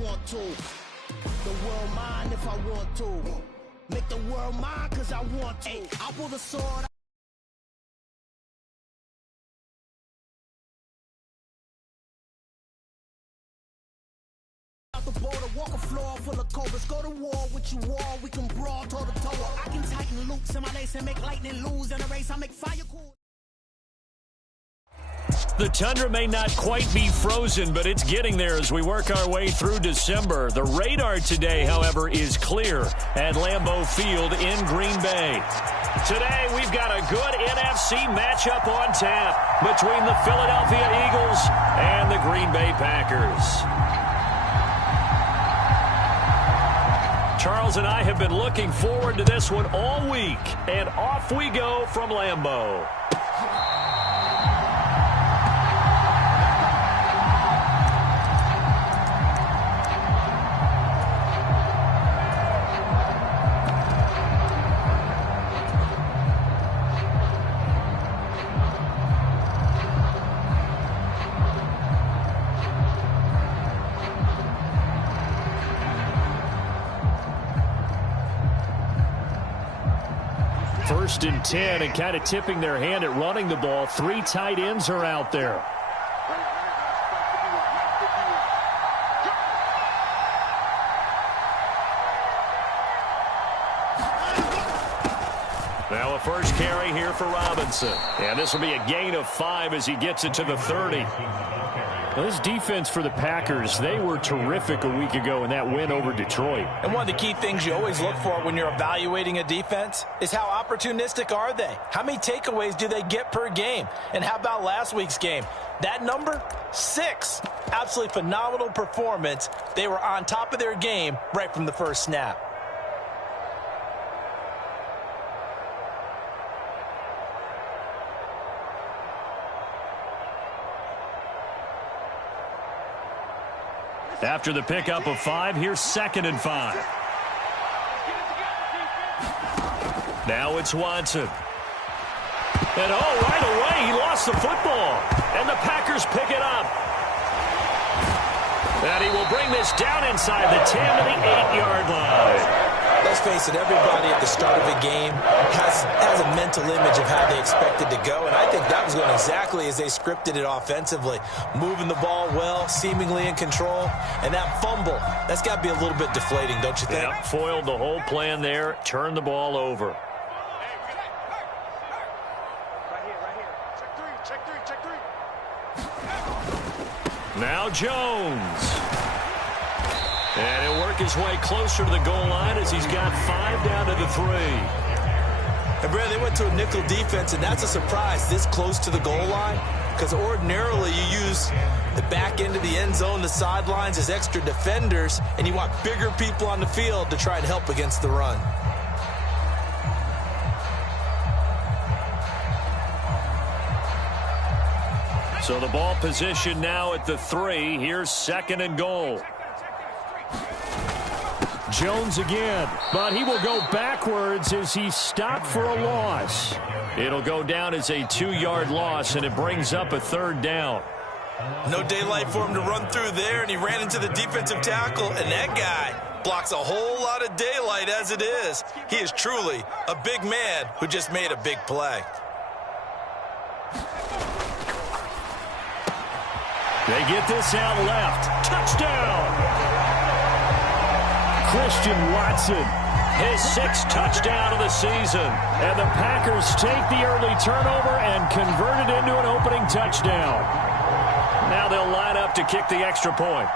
want to. The world mine if I want to. Make the world mine cause I want to. I pull the sword. Out the border, walk a floor full of cobras. Go to war with you all. We can brawl toe to toe. I can tighten loops in my lace and make lightning lose in a race. I make fire cool. The tundra may not quite be frozen, but it's getting there as we work our way through December. The radar today, however, is clear at Lambeau Field in Green Bay. Today, we've got a good NFC matchup on tap between the Philadelphia Eagles and the Green Bay Packers. Charles and I have been looking forward to this one all week, and off we go from Lambeau. First and 10, and kind of tipping their hand at running the ball. 3 tight ends are out there. Now a first carry here for Robinson. And this will be a gain of 5 as he gets it to the 30. Well, this defense for the Packers, they were terrific a week ago in that win over Detroit. And one of the key things you always look for when you're evaluating a defense is how opportunistic are they? How many takeaways do they get per game? And how about last week's game? That number, 6. Absolutely phenomenal performance. They were on top of their game right from the first snap. After the pickup of 5, here's 2nd and 5. Now it's Watson. And right away, he lost the football. And the Packers pick it up. And he will bring this down inside the 10 to the 8-yard line. Let's face it, everybody at the start of a game has a mental image of how they expect it to go, and I think that was going exactly as they scripted it offensively. Moving the ball well, seemingly in control, and that fumble, that's got to be a little bit deflating, don't you think? Yeah, foiled the whole plan there, turned the ball over. Right here. Check three. Now Jones. And he'll work his way closer to the goal line as he's got 5 down to the 3. And, Brad, they went to a nickel defense, and that's a surprise this close to the goal line, because ordinarily you use the back end of the end zone, the sidelines as extra defenders, and you want bigger people on the field to try and help against the run. So the ball position now at the 3. Here's 2nd and goal. Jones again, but he will go backwards as he's stopped for a loss. It'll go down as a 2-yard loss, and it brings up a 3rd down. No daylight for him to run through there, and he ran into the defensive tackle, and that guy blocks a whole lot of daylight as it is. He is truly a big man who just made a big play. They get this out left. Touchdown! Christian Watson, his 6th touchdown of the season. And the Packers take the early turnover and convert it into an opening touchdown. Now they'll line up to kick the extra point.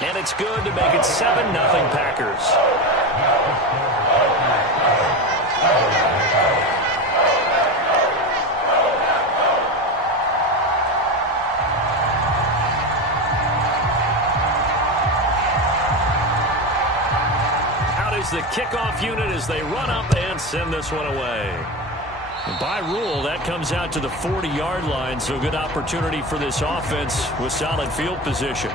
And it's good to make it 7-0 Packers. The kickoff unit as they run up and send this one away. And by rule, that comes out to the 40-yard line, so good opportunity for this offense with solid field position.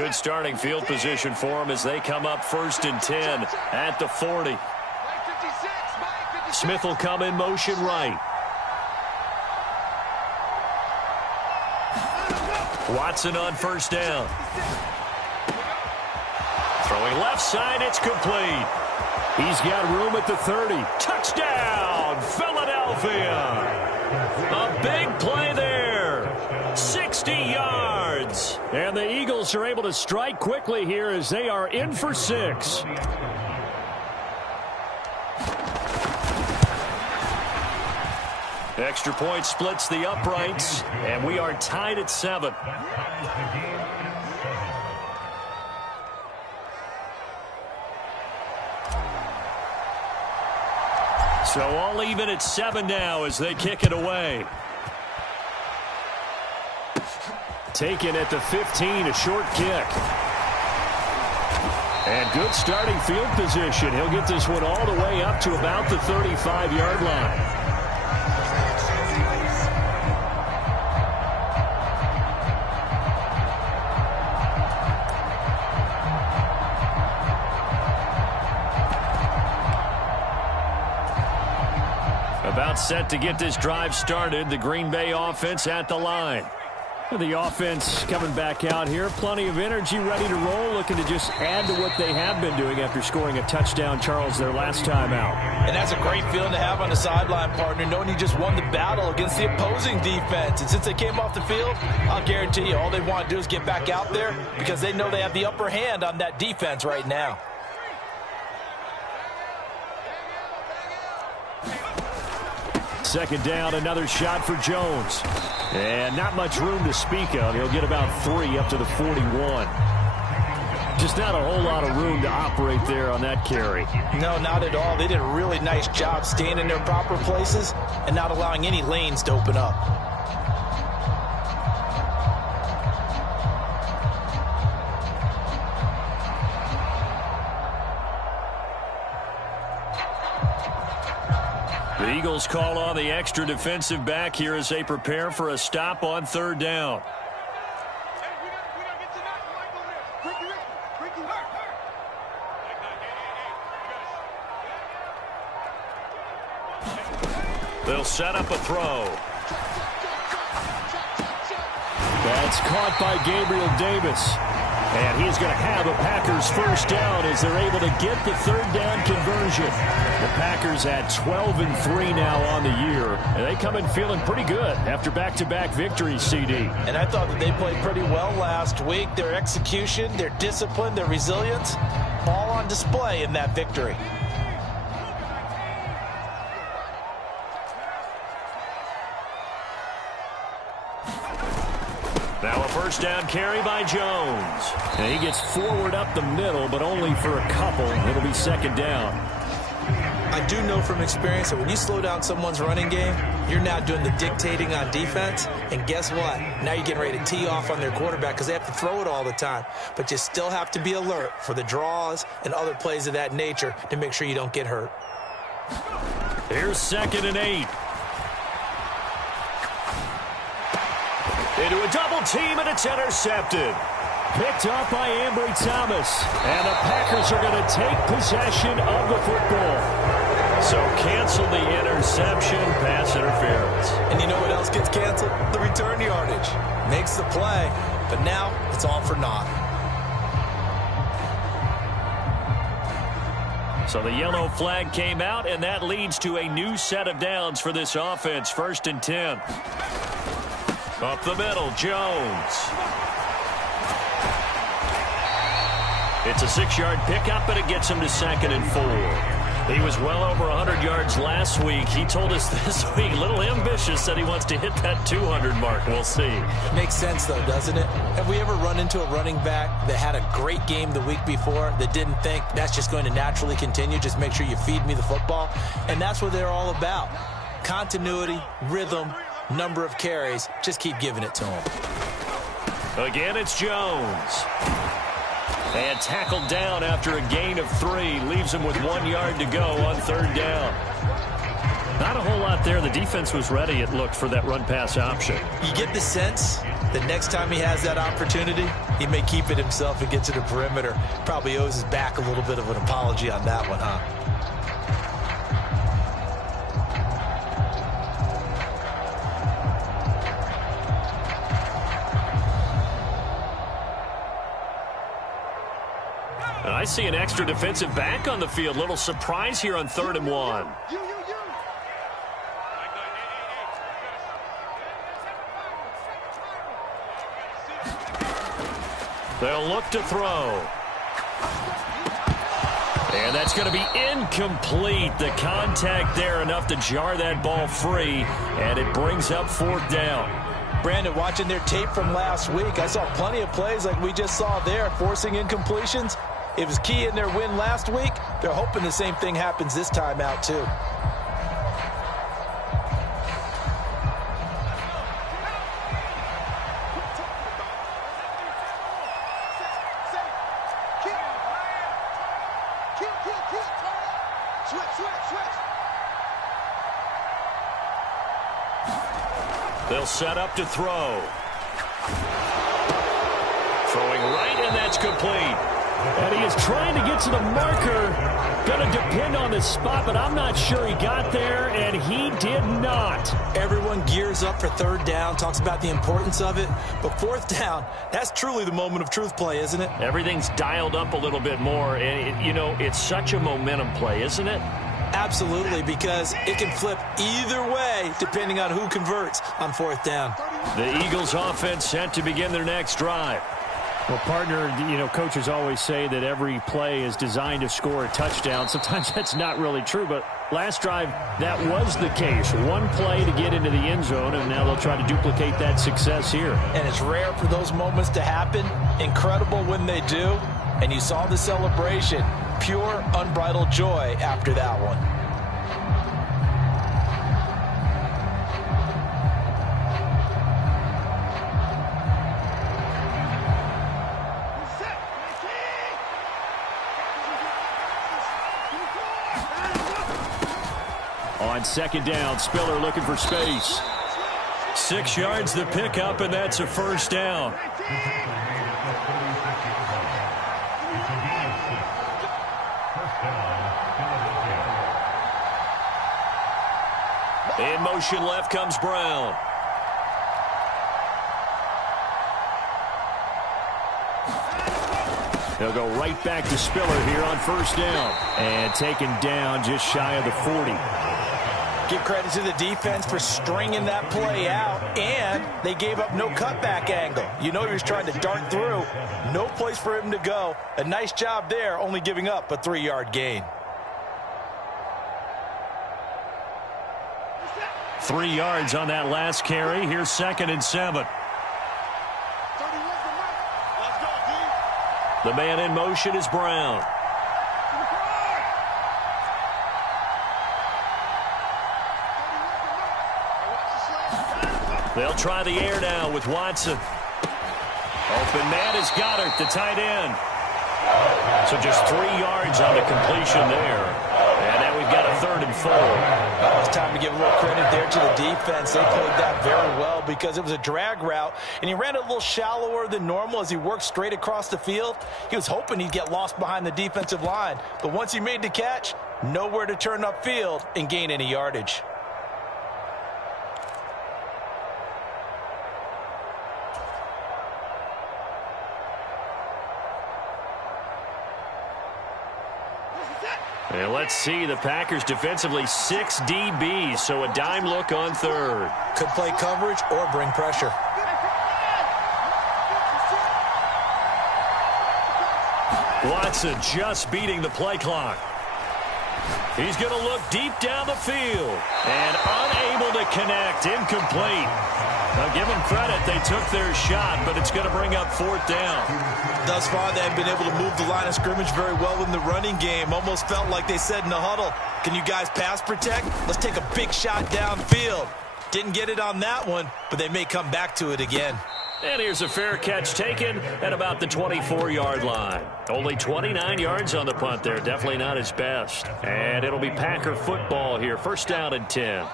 Good starting field position for them as they come up 1st and 10 at the 40. Smith will come in motion right. Watson on 1st down. Throwing left side, it's complete. He's got room at the 30. Touchdown, Philadelphia. A big play there. 60 yards. And the Eagles are able to strike quickly here as they are in for 6. Extra point splits the uprights, and we are tied at 7. So all even at 7 now as they kick it away. Taken at the 15, a short kick. And good starting field position. He'll get this one all the way up to about the 35-yard line. About set to get this drive started. The Green Bay offense at the line. The offense coming back out here. Plenty of energy, ready to roll, looking to just add to what they have been doing after scoring a touchdown, Charles, their last time out. And that's a great feeling to have on the sideline, partner, knowing you just won the battle against the opposing defense. And since they came off the field, I'll guarantee you all they want to do is get back out there because they know they have the upper hand on that defense right now. Second down, another shot for Jones. And not much room to speak of. He'll get about 3 up to the 41. Just not a whole lot of room to operate there on that carry. No, not at all. They did a really nice job staying in their proper places and not allowing any lanes to open up. The Eagles call on the extra defensive back here as they prepare for a stop on 3rd down. They'll set up a throw. That's caught by Gabriel Davis. And he's going to have a Packers 1st down as they're able to get the 3rd down conversion. The Packers at 12-3 now on the year. And they come in feeling pretty good after back-to-back victories, CD. And I thought that they played pretty well last week. Their execution, their discipline, their resilience, all on display in that victory. Now a 1st down carry by Jones. And he gets forward up the middle, but only for a couple. It'll be 2nd down. I do know from experience that when you slow down someone's running game, you're now doing the dictating on defense. And guess what? Now you're getting ready to tee off on their quarterback because they have to throw it all the time. But you still have to be alert for the draws and other plays of that nature to make sure you don't get hurt. Here's 2nd and 8. Into a double team, and it's intercepted. Picked up by Ambry Thomas. And the Packers are going to take possession of the football. So cancel the interception, pass interference. And you know what else gets canceled? The return yardage. Makes the play, but now it's all for naught. So the yellow flag came out, and that leads to a new set of downs for this offense. 1st and 10. Up the middle, Jones. It's a 6-yard pickup, but it gets him to 2nd and 4. He was well over 100 yards last week. He told us this week, a little ambitious, that he wants to hit that 200 mark. We'll see. Makes sense, though, doesn't it? Have we ever run into a running back that had a great game the week before that didn't think that's just going to naturally continue? Just make sure you feed me the football. And that's what they're all about. Continuity, rhythm, number of carries. Just keep giving it to him. Again, it's Jones. And tackled down after a gain of 3. Leaves him with 1 yard to go on 3rd down. Not a whole lot there. The defense was ready, it looked, for that run-pass option. You get the sense The next time he has that opportunity, he may keep it himself and get to the perimeter. Probably owes his back a little bit of an apology on that one, huh? And I see an extra defensive back on the field. Little surprise here on 3rd and 1. They'll look to throw. And that's going to be incomplete. The contact there enough to jar that ball free, and it brings up 4th down. Brandon, watching their tape from last week, I saw plenty of plays like we just saw there, forcing incompletions. It was key in their win last week. They're hoping the same thing happens this time out, too. They'll set up to throw. Throwing right, and that's complete. And he is trying to get to the marker. Going to depend on the spot, but I'm not sure he got there, and he did not. Everyone gears up for 3rd down, talks about the importance of it. But 4th down, that's truly the moment of truth play, isn't it? Everything's dialed up a little bit more. And, you know, it's such a momentum play, isn't it? Absolutely, because it can flip either way depending on who converts on 4th down. The Eagles offense set to begin their next drive. Well, partner, you know, coaches always say that every play is designed to score a touchdown. Sometimes that's not really true, but last drive, that was the case. One play to get into the end zone, and now they'll try to duplicate that success here. And it's rare for those moments to happen. Incredible when they do. And you saw the celebration. Pure, unbridled joy after that one. On 2nd down, Spiller looking for space. 6 yards the pickup, and that's a 1st down. In motion left comes Brown. They'll go right back to Spiller here on 1st down. And taken down just shy of the 40. Give credit to the defense for stringing that play out, and they gave up no cutback angle. You know he was trying to dart through. No place for him to go. A nice job there, only giving up a 3-yard gain. 3 yards on that last carry. Here's 2nd and 7. The man in motion is Brown. They'll try the air now with Watson. Open man is Goddard, the tight end. So just 3 yards on the completion there. And now we've got a 3rd and 4. It's time to give a little credit there to the defense. They played that very well because it was a drag route, and he ran it a little shallower than normal as he worked straight across the field. He was hoping he'd get lost behind the defensive line, but once he made the catch, nowhere to turn upfield and gain any yardage. And let's see, the Packers defensively 6 DBs, so a dime look on 3rd. Could play coverage or bring pressure. Watson just beating the play clock. He's going to look deep down the field and unable to connect, incomplete. Now give them credit, they took their shot, but it's going to bring up 4th down. Thus far, they have been able to move the line of scrimmage very well in the running game. Almost felt like they said in the huddle, can you guys pass protect? Let's take a big shot downfield. Didn't get it on that one, but they may come back to it again. And here's a fair catch taken at about the 24-yard line. Only 29 yards on the punt there. Definitely not his best. And it'll be Packer football here. 1st down and 10.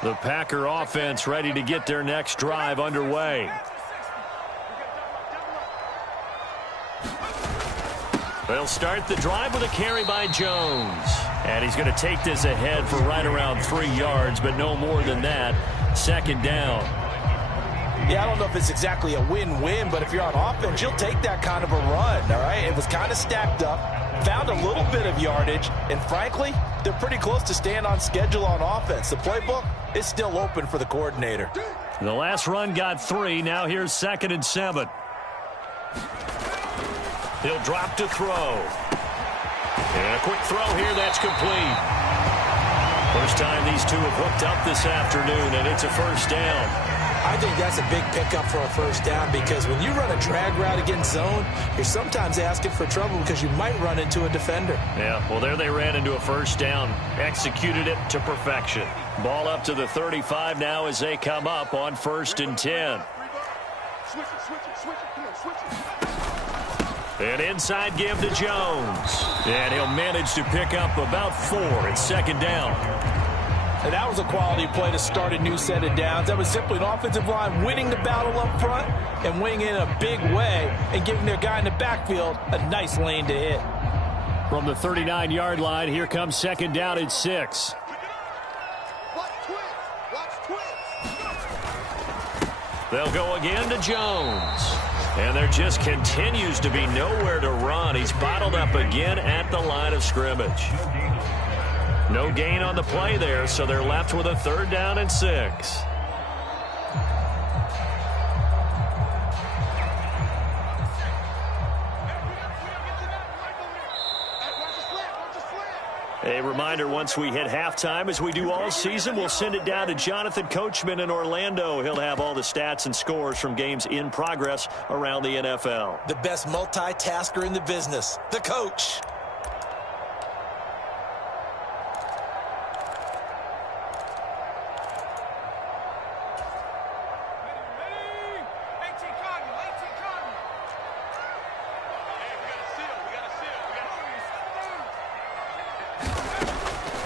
The Packer offense ready to get their next drive underway. They'll start the drive with a carry by Jones. And he's going to take this ahead for right around 3 yards, but no more than that. Second down. Yeah, I don't know if it's exactly a win-win, but if you're on offense, you'll take that kind of a run, all right? It was kind of stacked up, found a little bit of yardage, and frankly, they're pretty close to staying on schedule on offense. The playbook is still open for the coordinator. The last run got 3. Now here's 2nd and 7. He'll drop to throw. And a quick throw here, that's complete. First time these two have hooked up this afternoon, and it's a first down. I think that's a big pickup for a first down because when you run a drag route against zone, you're sometimes asking for trouble because you might run into a defender. Yeah, well, there they ran into a first down. Executed it to perfection. Ball up to the 35 now as they come up on 1st and 10. An inside give to Jones. And he'll manage to pick up about 4. It's 2nd down. And that was a quality play to start a new set of downs. That was simply an offensive line winning the battle up front and winning it in a big way and giving their guy in the backfield a nice lane to hit. From the 39-yard line, here comes 2nd down and 6. They'll go again to Jones. And there just continues to be nowhere to run. He's bottled up again at the line of scrimmage. No gain on the play there, so they're left with a 3rd down and 6. A reminder, once we hit halftime, as we do all season, we'll send it down to Jonathan Coachman in Orlando. He'll have all the stats and scores from games in progress around the NFL. The best multitasker in the business, the coach.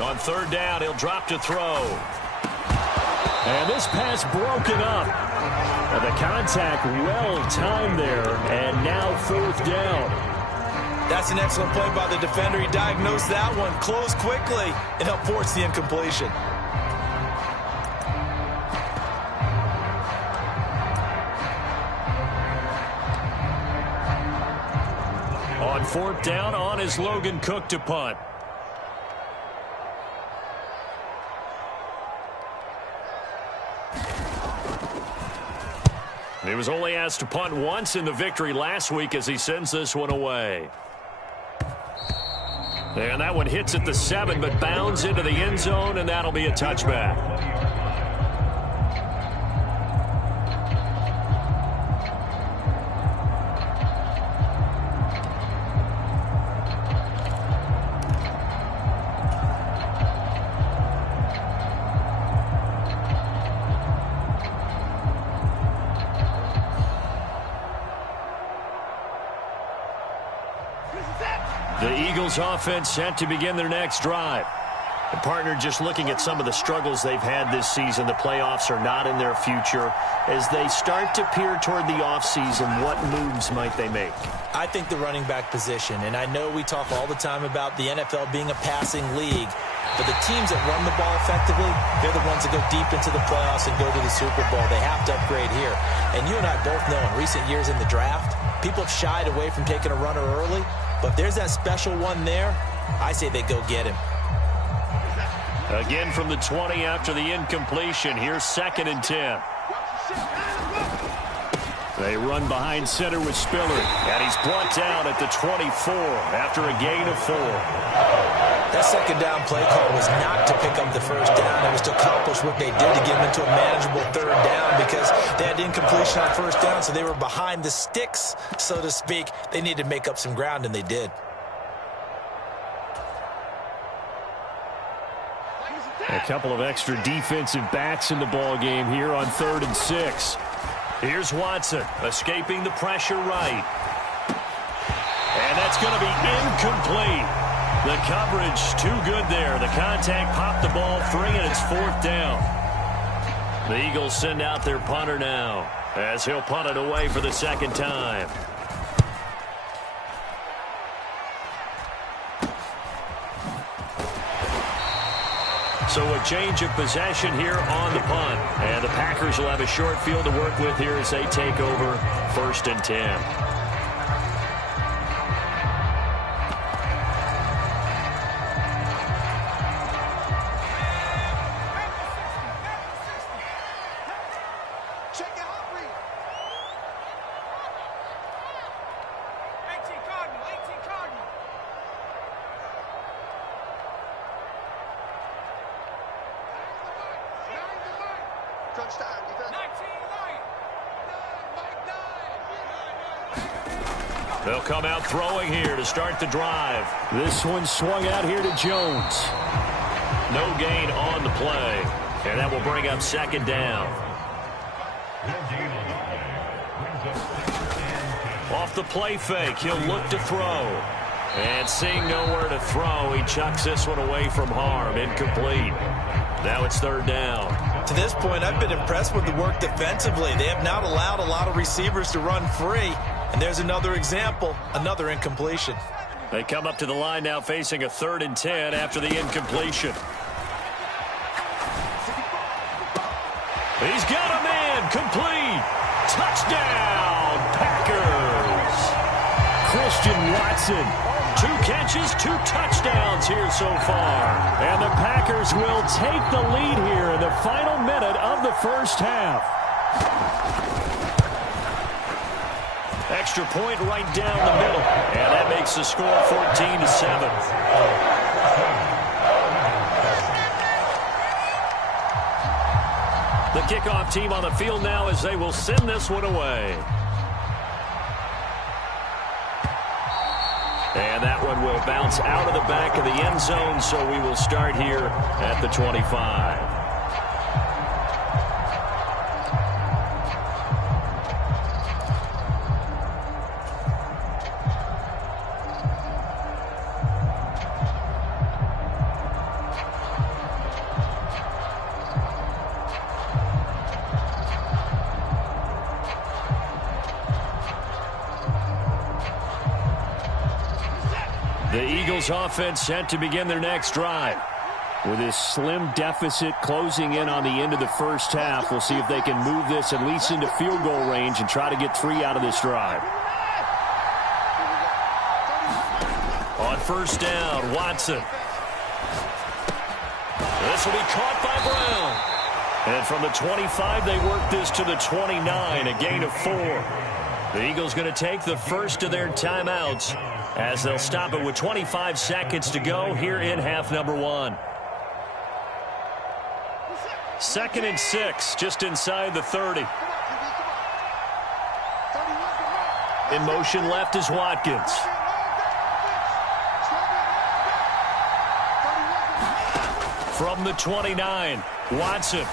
On 3rd down, he'll drop to throw. And this pass broken up. And the contact well-timed there. And now 4th down. That's an excellent play by the defender. He diagnosed that one, closed quickly, and helped force the incompletion. On 4th down, on is Logan Cook to punt. He was only asked to punt once in the victory last week as he sends this one away. And that one hits at the 7, but bounds into the end zone, and that'll be a touchback. The Eagles offense set to begin their next drive. The partner, just looking at some of the struggles they've had this season, the playoffs are not in their future. As they start to peer toward the offseason, what moves might they make? I think the running back position, and I know we talk all the time about the NFL being a passing league, but the teams that run the ball effectively, they're the ones that go deep into the playoffs and go to the Super Bowl. They have to upgrade here. And you and I both know in recent years in the draft, people have shied away from taking a runner early. But if there's that special one there, I say they go get him. Again from the 20 after the incompletion. Here's 2nd and 10. They run behind center with Spiller. And he's brought down at the 24 after a gain of 4. That 2nd down play call was not to pick up the first down. It was to accomplish what they did to get them into a manageable 3rd down because they had incompletion on 1st down, so they were behind the sticks, so to speak. They needed to make up some ground, and they did. A couple of extra defensive backs in the ball game here on 3rd and 6. Here's Watson escaping the pressure right. And that's going to be incomplete. The coverage too good there. The contact popped the ball free, and it's 4th down. The Eagles send out their punter now as he'll punt it away for the 2nd time. So a change of possession here on the punt. And the Packers will have a short field to work with here as they take over 1st and 10. They'll come out throwing here to start the drive. This one swung out here to Jones. No gain on the play. And that will bring up 2nd down. Off the play fake, he'll look to throw. And seeing nowhere to throw, he chucks this one away from harm. Incomplete. Now it's 3rd down. To this point, I've been impressed with the work defensively. They have not allowed a lot of receivers to run free. And there's another example, another incompletion. They come up to the line now facing a 3rd and 10 after the incompletion. He's got a man, complete. Touchdown, Packers. Christian Watson. 2 catches, 2 touchdowns here so far. And the Packers will take the lead here in the final minute of the first half. Extra point right down the middle. And that makes the score 14-7. The kickoff team on the field now as they will send this one away. And that one will bounce out of the back of the end zone, so we will start here at the 25. The Eagles offense set to begin their next drive. With this slim deficit closing in on the end of the first half, we'll see if they can move this at least into field goal range and try to get 3 out of this drive. On 1st down, Watson. This will be caught by Brown. And from the 25, they work this to the 29, a gain of 4. The Eagles going to take the first of their timeouts as they'll stop it with 25 seconds to go here in half number 1. 2nd and 6, just inside the 30. In motion left is Watkins. From the 29, Watson.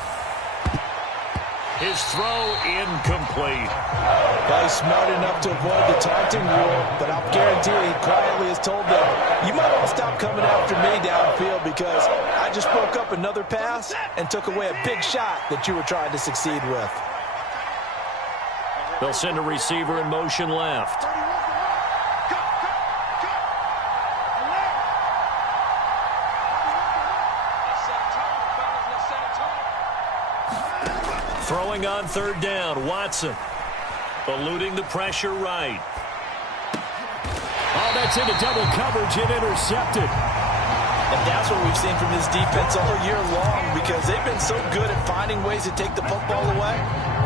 His throw incomplete. Well, he's smart enough to avoid the taunting rule, but I'll guarantee he quietly has told them, you might want to stop coming after me downfield because I just broke up another pass and took away a big shot that you were trying to succeed with. They'll send a receiver in motion left. Throwing on 3rd down, Watson. Eluding the pressure right. Oh, that's into double coverage and intercepted. And that's what we've seen from this defense all year long because they've been so good at finding ways to take the football away.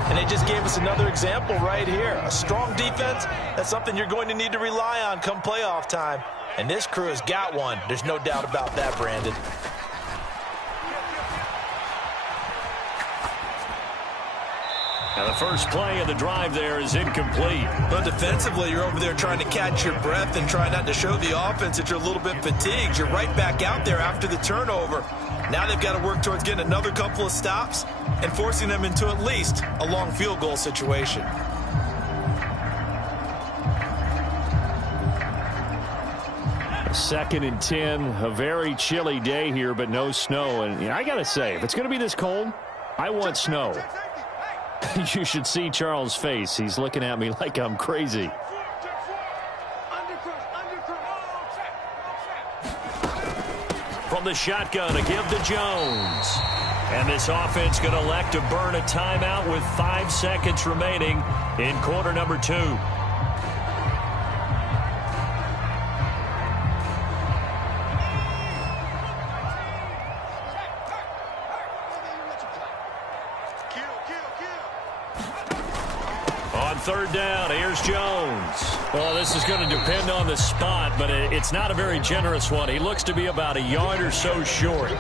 And they just gave us another example right here. A strong defense, that's something you're going to need to rely on come playoff time. And this crew has got one. There's no doubt about that, Brandon. Now the first play of the drive there is incomplete. But defensively, you're over there trying to catch your breath and try not to show the offense that you're a little bit fatigued. You're right back out there after the turnover. Now they've got to work towards getting another couple of stops and forcing them into at least a long field goal situation. Second and 10, a very chilly day here, but no snow. And I got to say, if it's going to be this cold, I want snow. You should see Charles' face. He's looking at me like I'm crazy. From From the shotgun, a give to Jones. And this offense going to elect to burn a timeout with 5 seconds remaining in quarter number 2. On third down, here's Jones. Well, this is going to depend on the spot, but it's not a very generous one. He looks to be about a yard or so short.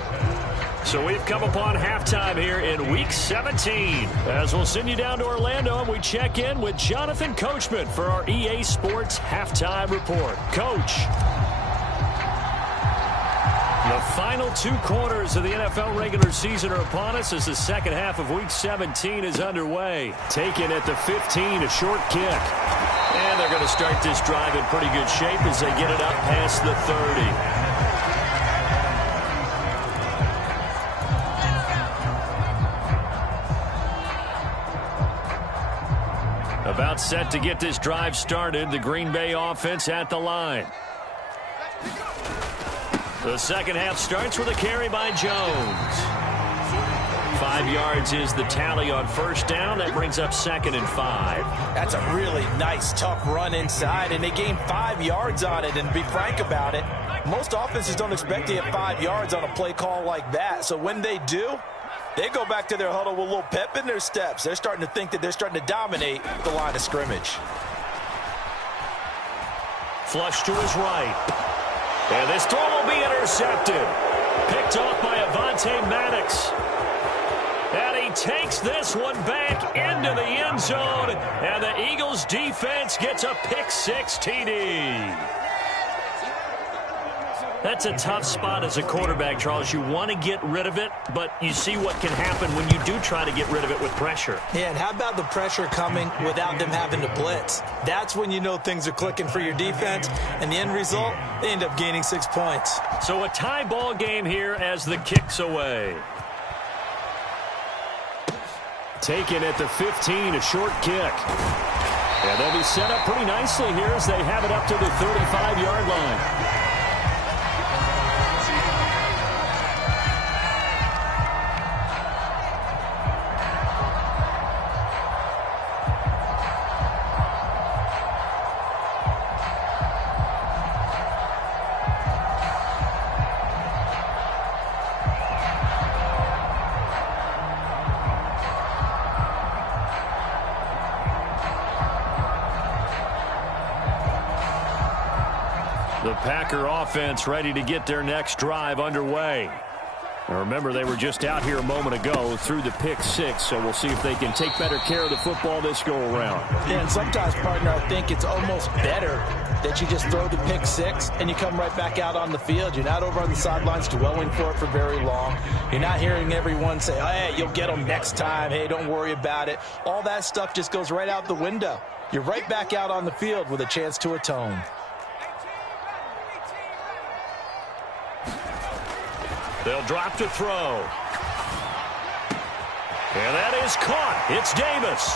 So we've come upon halftime here in Week 17. As we'll send you down to Orlando, and we check in with Jonathan Coachman for our EA Sports Halftime Report. Coach. The final 2 quarters of the NFL regular season are upon us as the second half of Week 17 is underway. Taken at the 15, a short kick. And they're going to start this drive in pretty good shape as they get it up past the 30. About set to get this drive started. The Green Bay offense at the line. The second half starts with a carry by Jones. 5 yards is the tally on first down. That brings up 2nd and 5. That's a really nice, tough run inside, and they gained 5 yards on it. And to be frank about it, most offenses don't expect to get 5 yards on a play call like that. So when they do, they go back to their huddle with a little pep in their steps. They're starting to think that they're starting to dominate the line of scrimmage. Flush to his right. And this throw will be intercepted. Picked off by Avonte Maddox. And he takes this one back into the end zone. And the Eagles defense gets a pick-6 TD. That's a tough spot as a quarterback, Charles. You want to get rid of it, but you see what can happen when you do try to get rid of it with pressure. Yeah, and how about the pressure coming without them having to blitz? That's when you know things are clicking for your defense, and the end result, they end up gaining 6 points. So a tie ball game here as the kick's away. Taken at the 15, a short kick. And they'll be set up pretty nicely here as they have it up to the 35-yard line. The Packer offense ready to get their next drive underway. Now remember, they were just out here a moment ago through the pick-6, so we'll see if they can take better care of the football this go-around. Yeah, and sometimes, partner, I think it's almost better that you just throw the pick-6 and you come right back out on the field. You're not over on the sidelines dwelling for it for very long. You're not hearing everyone say, oh, hey, you'll get them next time. Hey, don't worry about it. All that stuff just goes right out the window. You're right back out on the field with a chance to atone. They'll drop to throw. And that is caught. It's Davis.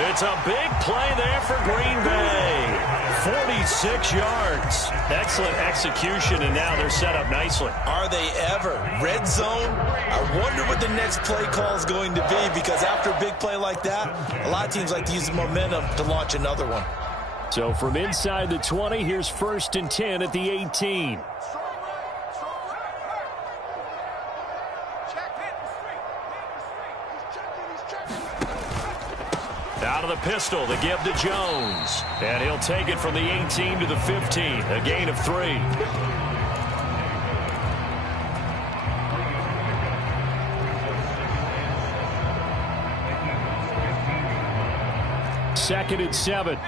It's a big play there for Green Bay. 46 yards. Excellent execution, and now they're set up nicely. Are they ever? Red zone? I wonder what the next play call is going to be, because after a big play like that, a lot of teams like to use the momentum to launch another one. So from inside the 20, here's 1st and 10 at the 18. Out of the pistol, the give to Jones. And he'll take it from the 18 to the 15. A gain of 3. Second and 7.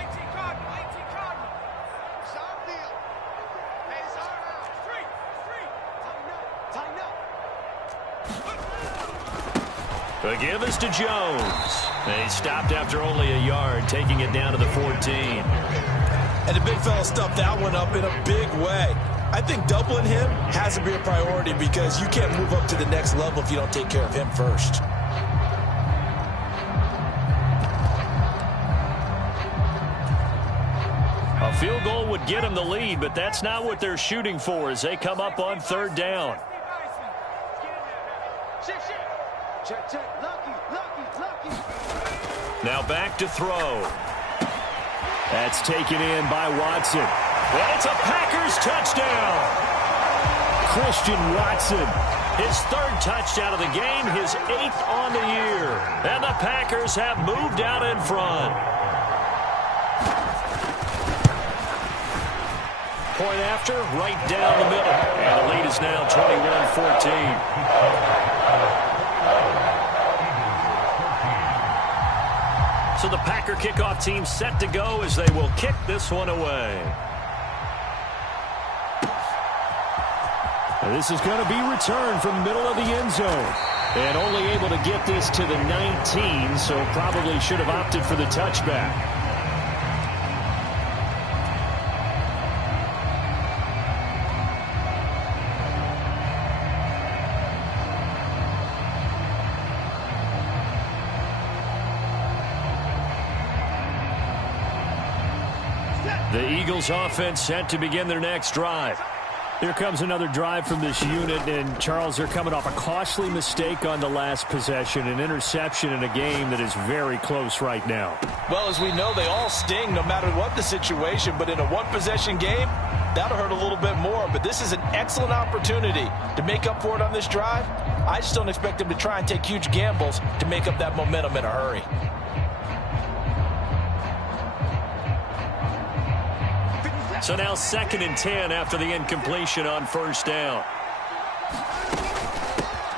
The give is to Jones. And he stopped after only a yard, taking it down to the 14. And the big fella stuffed that one up in a big way. I think doubling him has to be a priority, because you can't move up to the next level if you don't take care of him first. A Field goal would get them the lead, but that's not what they're shooting for as they come up on third down. Now back to throw. That's taken in by Watson. And it's a Packers touchdown. Christian Watson. His third touchdown of the game, his 8th on the year. And the Packers have moved out in front. Point after, right down the middle. And the lead is now 21-14. So the Packer kickoff team set to go as they will kick this one away. And this is going to be returned from the middle of the end zone. And only able to get this to the 19, so probably should have opted for the touchback. The Eagles offense set to begin their next drive. Here comes another drive from this unit, and Charles, they're coming off a costly mistake on the last possession, an interception in a game that is very close right now. Well, as we know, they all sting no matter what the situation, but in a one-possession game, that'll hurt a little bit more. But this is an excellent opportunity to make up for it on this drive. I just don't expect them to try and take huge gambles to make up that momentum in a hurry. So now 2nd and 10 after the incompletion on first down.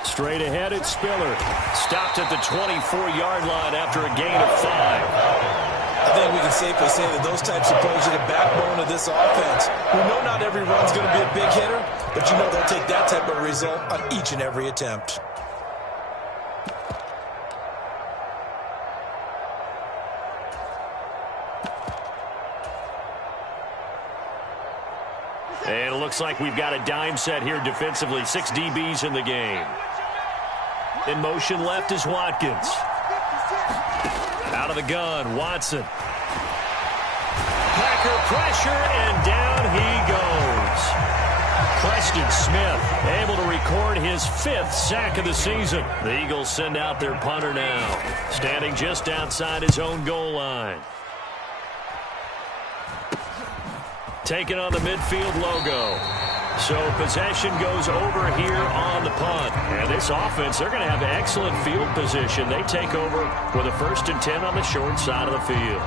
Straight ahead at Spiller. Stopped at the 24-yard line after a gain of 5. I think we can safely say that those types of plays are the backbone of this offense. We know not every run's going to be a big hitter, but you know they'll take that type of result on each and every attempt. And it looks like we've got a dime set here defensively. 6 DBs in the game. In motion left is Watkins. Out of the gun, Watson. Packer pressure, and down he goes. Preston Smith able to record his 5th sack of the season. The Eagles send out their punter now, standing just outside his own goal line. Taking on the midfield logo. So possession goes over here on the punt. And this offense, they're going to have excellent field position. They take over with a 1st and 10 on the short side of the field.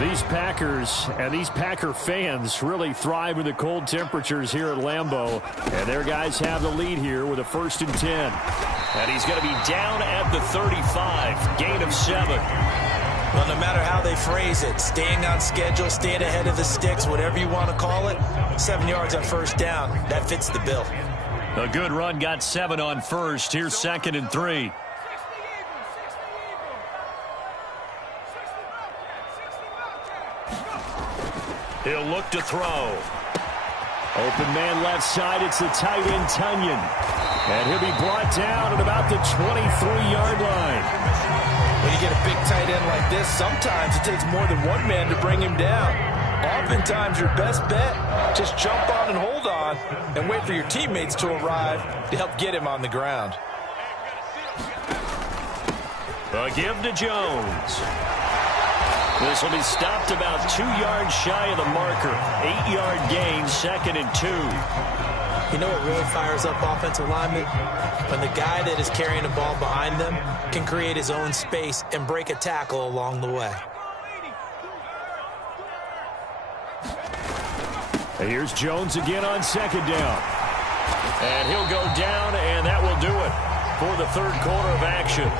These Packers and these Packer fans really thrive in the cold temperatures here at Lambeau. And their guys have the lead here with a 1st and 10. And he's going to be down at the 35. Gain of 7. Well, no matter how they phrase it, staying on schedule, staying ahead of the sticks, whatever you want to call it, 7 yards on first down, that fits the bill. A good run, got 7 on first. Here's 2nd and 3. He'll look to throw. Open man left side. It's the tight end, Tunyon. And he'll be brought down at about the 23-yard line. When you get a big tight end like this, sometimes it takes more than one man to bring him down. Oftentimes, your best bet, just jump on and hold on and wait for your teammates to arrive to help get him on the ground. A give to Jones. This will be stopped about 2 yards shy of the marker. 8-yard gain, 2nd and 2. You know what really fires up offensive linemen? When the guy that is carrying the ball behind them can create his own space and break a tackle along the way. And here's Jones again on 2nd down. And he'll go down, and that will do it for the 3rd quarter of action.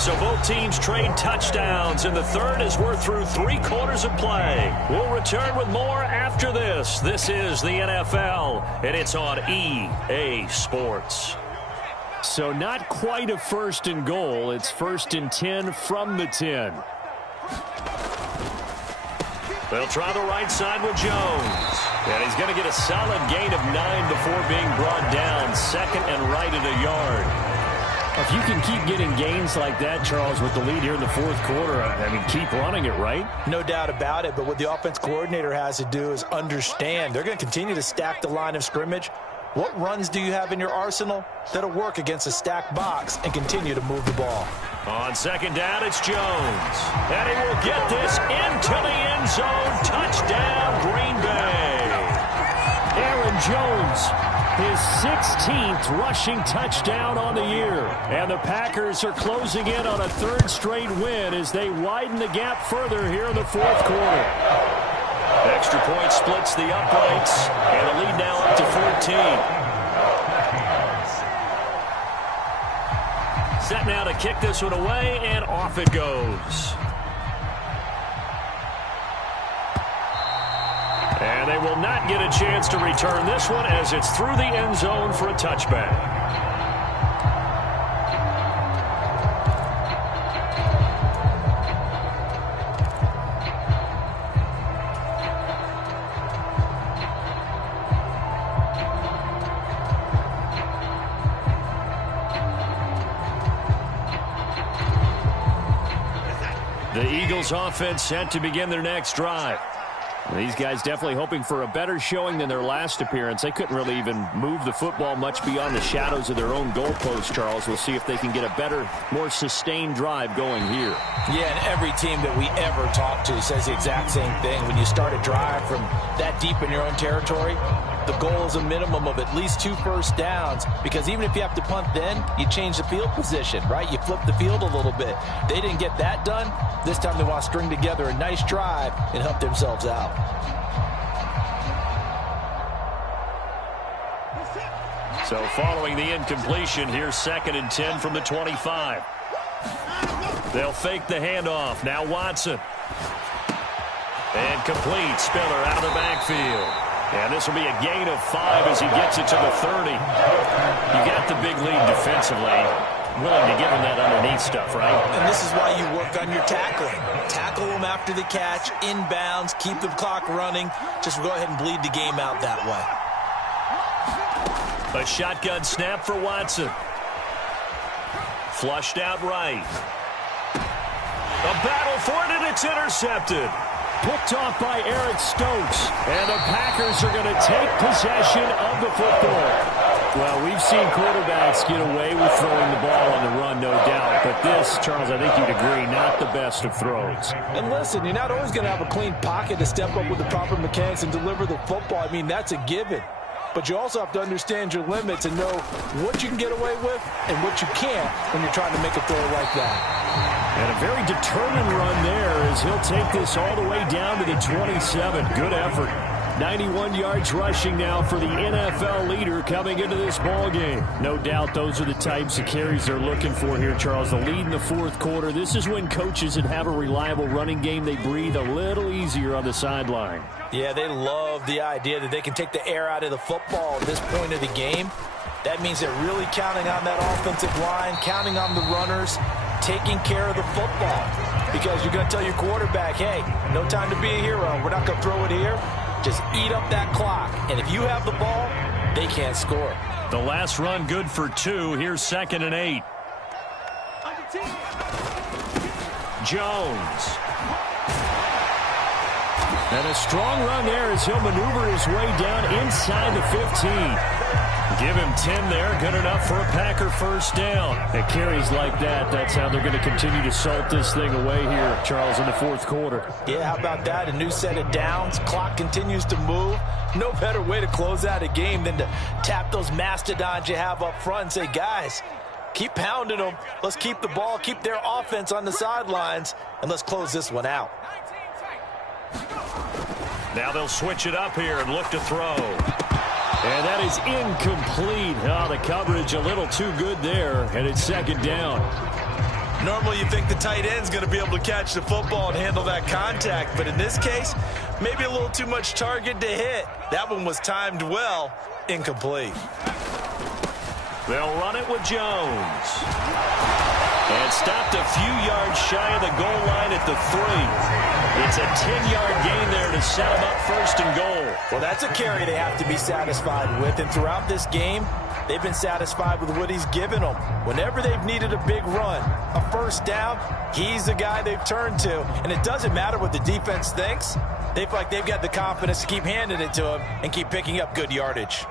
So both teams trade touchdowns in the 3rd as we're through 3 quarters of play. We'll return with more after this. This is the NFL, and it's on EA Sports. So not quite a 1st and goal. It's 1st and 10 from the 10. They'll try the right side with Jones. And he's going to get a solid gain of 9 before being brought down. Second and right at a yard. If you can keep getting gains like that, Charles, with the lead here in the fourth quarter, I mean, keep running it, right? No doubt about it, but what the offense coordinator has to do is understand they're going to continue to stack the line of scrimmage. What runs do you have in your arsenal that'll work against a stacked box and continue to move the ball? On second down, it's Jones. And he will get this into the end zone. Touchdown, Green Bay. Aaron Jones, his 16th rushing touchdown on the year. And the Packers are closing in on a third straight win as they widen the gap further here in the fourth quarter. Extra point splits the uprights, and the lead now up to 14. Set now to kick this one away, and off it goes. And they will not get a chance to return this one as it's through the end zone for a touchback. The Eagles offense set to begin their next drive. These guys definitely hoping for a better showing than their last appearance. They couldn't really even move the football much beyond the shadows of their own goalpost, Charles. We'll see if they can get a better, more sustained drive going here. Yeah, and every team that we ever talk to says the exact same thing. When you start a drive from that deep in your own territory, the goal is a minimum of at least 2 first downs, because even if you have to punt then, you change the field position, right? You flip the field a little bit. They didn't get that done. This time they want to string together a nice drive and help themselves out. So following the incompletion, here's 2nd and 10 from the 25. They'll fake the handoff. Now Watson. And complete. Spiller out of the backfield. And this will be a gain of 5 as he gets it to the 30. You got the big lead defensively. Willing to give him that underneath stuff, right? And this is why you work on your tackling. Tackle them after the catch, inbounds, keep the clock running. Just go ahead and bleed the game out that way. A shotgun snap for Watson. Flushed out right. A battle for it, and it's intercepted. Picked off by Eric Stokes. And the Packers are going to take possession of the football. Well, we've seen quarterbacks get away with throwing the ball on the run, no doubt. But this, Charles, I think you'd agree, not the best of throws. And listen, you're not always going to have a clean pocket to step up with the proper mechanics and deliver the football. I mean, that's a given. But you also have to understand your limits and know what you can get away with and what you can't when you're trying to make a throw like that. And a very determined run there as he'll take this all the way down to the 27. Good effort. 91 yards rushing now for the NFL leader coming into this ball game. No doubt those are the types of carries they're looking for here, Charles. The lead in the fourth quarter. This is when coaches that have a reliable running game, they breathe a little easier on the sideline. Yeah, they love the idea that they can take the air out of the football at this point of the game. That means they're really counting on that offensive line, counting on the runners, taking care of the football. Because you're going to tell your quarterback, hey, no time to be a hero. We're not going to throw it here. Just eat up that clock. And if you have the ball, they can't score. The last run good for 2. Here's 2nd and 8. Jones. And a strong run there as he'll maneuver his way down inside the 15. Give him 10 there. Good enough for a Packer first down. It carries like that. That's how they're going to continue to salt this thing away here, Charles, in the fourth quarter. Yeah, how about that? A new set of downs. Clock continues to move. No better way to close out a game than to tap those mastodons you have up front and say, guys, keep pounding them. Let's keep the ball, keep their offense on the sidelines, and let's close this one out. Now they'll switch it up here and look to throw. And that is incomplete. Oh, the coverage a little too good there, and it's 2nd down. Normally you think the tight end's going to be able to catch the football and handle that contact, but in this case, maybe a little too much target to hit. That one was timed well. Incomplete. They'll run it with Jones. And stopped a few yards shy of the goal line at the 3. It's a 10-yard gain there to set them up 1st and goal. Well, that's a carry they have to be satisfied with. And throughout this game, they've been satisfied with what he's given them. Whenever they've needed a big run, a 1st down, he's the guy they've turned to. And it doesn't matter what the defense thinks. They feel like they've got the confidence to keep handing it to him and keep picking up good yardage.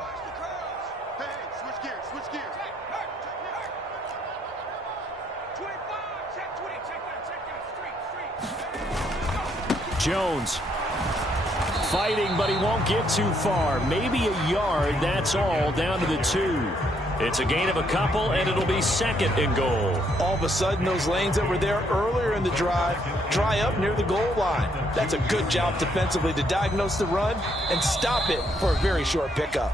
Jones fighting, but he won't get too far. Maybe a yard, that's all, down to the 2. It's a gain of a couple, and it'll be 2nd and goal. All of a sudden, those lanes that were there earlier in the drive dry up near the goal line. That's a good job defensively to diagnose the run and stop it for a very short pickup.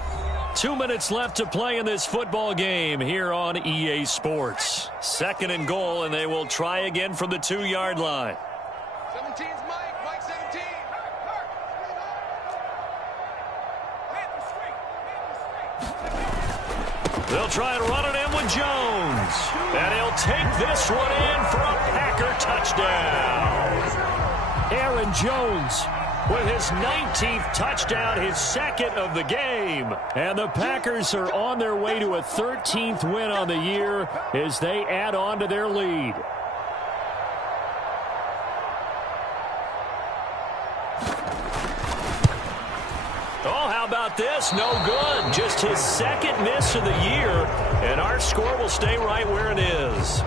2 minutes left to play in this football game here on EA Sports. 2nd and goal, and they will try again from the 2-yard line. 17's Mike 17. They'll try and run it in with Jones. And he'll take this one in for a Packer touchdown. Aaron Jones with his 19th touchdown, his 2nd of the game. And the Packers are on their way to a 13th win on the year as they add on to their lead. Oh, how about this? No good. Just his 2nd miss of the year, and our score will stay right where it is.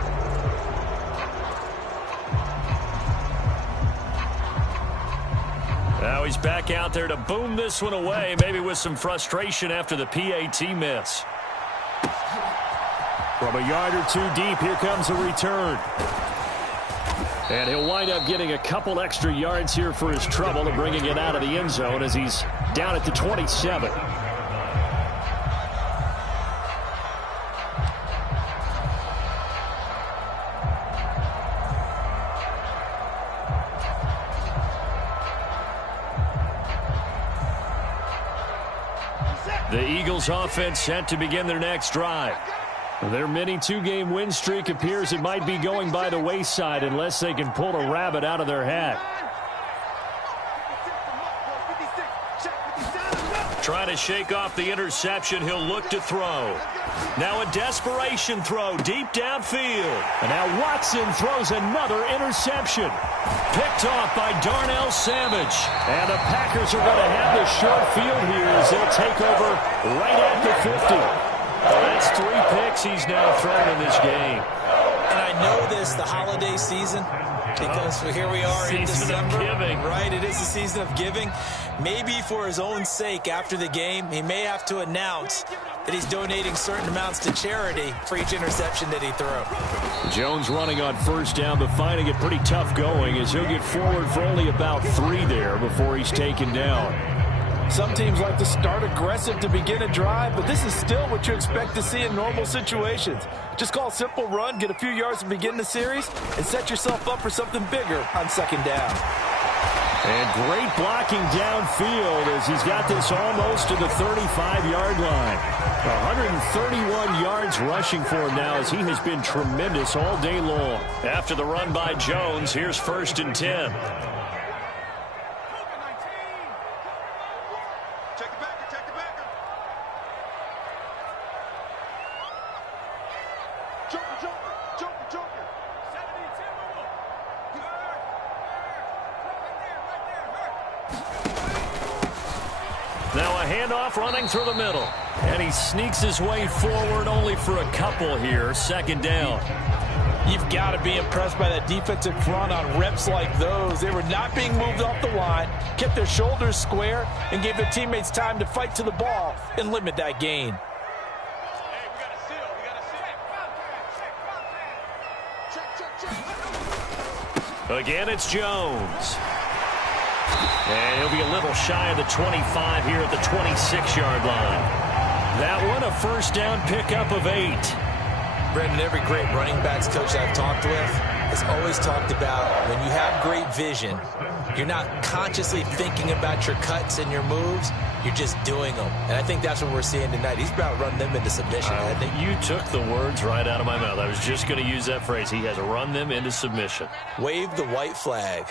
Now he's back out there to boom this one away, maybe with some frustration after the PAT miss. From a yard or 2 deep, here comes a return. And he'll wind up getting a couple extra yards here for his trouble and bringing it out of the end zone as he's down at the 27. The Eagles offense set to begin their next drive. Their mini 2-game win streak appears it might be going by the wayside unless they can pull a rabbit out of their hat. Trying to shake off the interception, he'll look to throw. Now a desperation throw deep downfield. And now Watson throws another interception. Picked off by Darnell Savage. And the Packers are going to have the short field here as they'll take over right at the 50. Well, that's 3 picks he's now thrown in this game. And I know this, the holiday season, because here we are in December. Season of giving. Right, it is the season of giving. Maybe for his own sake after the game, he may have to announce that he's donating certain amounts to charity for each interception that he threw. Jones running on 1st down, but finding it pretty tough going as he'll get forward for only about 3 there before he's taken down. Some teams like to start aggressive to begin a drive, but this is still what you expect to see in normal situations. Just call a simple run, get a few yards to begin the series, and set yourself up for something bigger on 2nd down. And great blocking downfield as he's got this almost to the 35-yard line. 131 yards rushing for him now as he has been tremendous all day long. After the run by Jones, here's 1st and 10. Now a handoff running through the middle. And he sneaks his way forward only for a couple here. 2nd down. You've got to be impressed by that defensive front on reps like those. They were not being moved off the line, kept their shoulders square, and gave their teammates time to fight to the ball and limit that gain. Again, it's Jones. And he'll be a little shy of the 25 here at the 26-yard line. That one, a 1st down pickup of 8. Brendan, every great running backs coach I've talked with has always talked about when you have great vision, you're not consciously thinking about your cuts and your moves. You're just doing them. And I think that's what we're seeing tonight. He's about to run them into submission. I think you took the words right out of my mouth. I was just going to use that phrase. He has run them into submission. Wave the white flag.